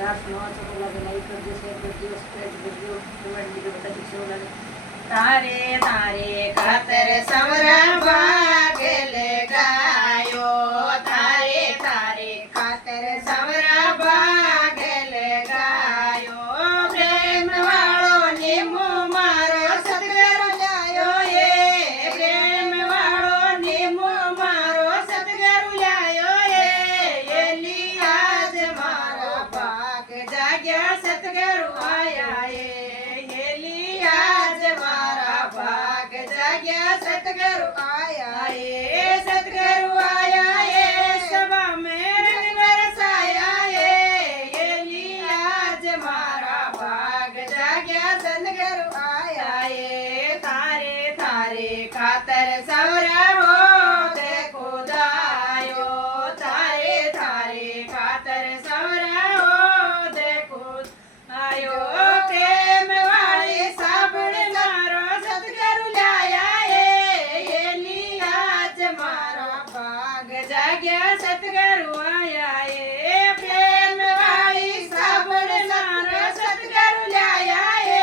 યાર નો તો લાગે લાઈક કરજો શેર કરજો સબસ્ક્રાઇબ કરજો કમેન્ટ બીજો બતાવી કેવો લાગે તારે તારે ખાતર સમરા ભાગલે ગાયો તારે તારે ખાતર સમરા ભાગલે ગાયો પ્રેમ વાળો નિમો મારો સતગર લાયો એ પ્રેમ વાળો નિમો મારો સતગર લાયો એ એલી આજ મારા ભાગ જાગ્યા સતગર આયા એ એલી આજ મારા ભાગ જાગ્યા સતગર આયા એ સતગર આયા એ સભા મેં વરસાયા એ એલી આજ મારા ભાગ જાગ્યા સતગર આયા એ તારે તારે ખાતર સવરાવો તે ખુદાયો તારે તારે ખાતર સવરાવો તે ખુદાયો પ્રેમ વાળી સાંભળ મારો સતગર લાયા એ એલી આજ મારા ભાગ જાગ્યા સતગર આયા એ પ્રેમ વાળી સાંભળ મારો સતગર લાયા એ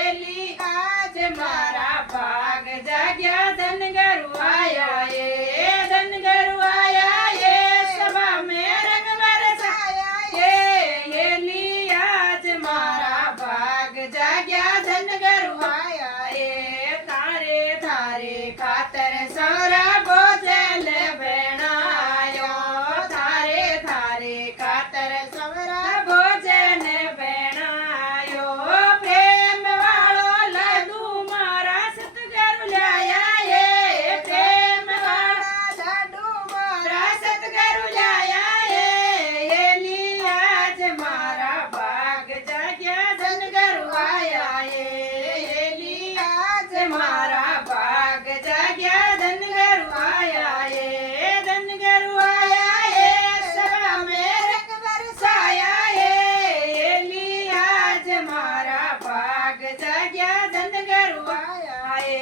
એલી આજ મારા ભાગ જાગ્યા ધનગર આયા એ ધનગર આયા એ સભા મેં રંગ બરસાયા એ એલી આજ મારા ભાગ જાગ્યા ધનગર આયા એ તારે તારે ખાતર સવરા ભોજન ભેણાયો તારે તારે ખાતર સવરા ભોજન ભેણાયો પ્રેમ વાળો લાડુ મારા સતગર લાયા એ પ્રેમ વાળા લાડુ મારા સતગર લાયા એ એલી આજ મારા ભાગ જાગ્યા ધનગર આયા એ એલી આજ મારા ભાગ જાગ્યા ધનગર આયા એ ધનગર આયા એ સભા મેં રંગ બરસાયા એ એલી આજ મારા ભાગ જાગ્યા ધનગર આયા એ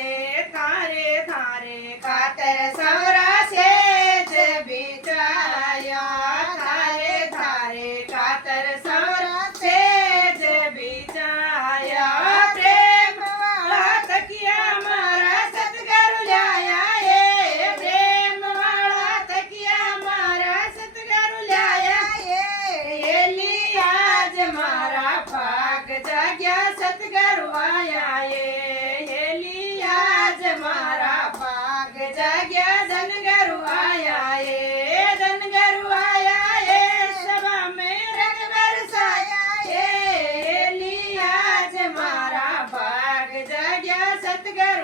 તારે તારે ખાતર સવરા સેજ બીજાયા તારે તારે ખાતર સવરા સેજ બીજાયા પ્રેમ વાળા તકિયા મારા સતગર લાયા એ પ્રેમ વાળા તકિયા મારા સતગર લાયા એ એલી આજ મારા ભાગ જાગ્યા સતગર આયા એ એલી આજ મારા ભાગ જાગ્યા ધનગર આયા એ ધનગર આયા એ સભા મેં રંગ બરસાયા એ એલી આજ મારા ભાગ જાગ્યા સતગર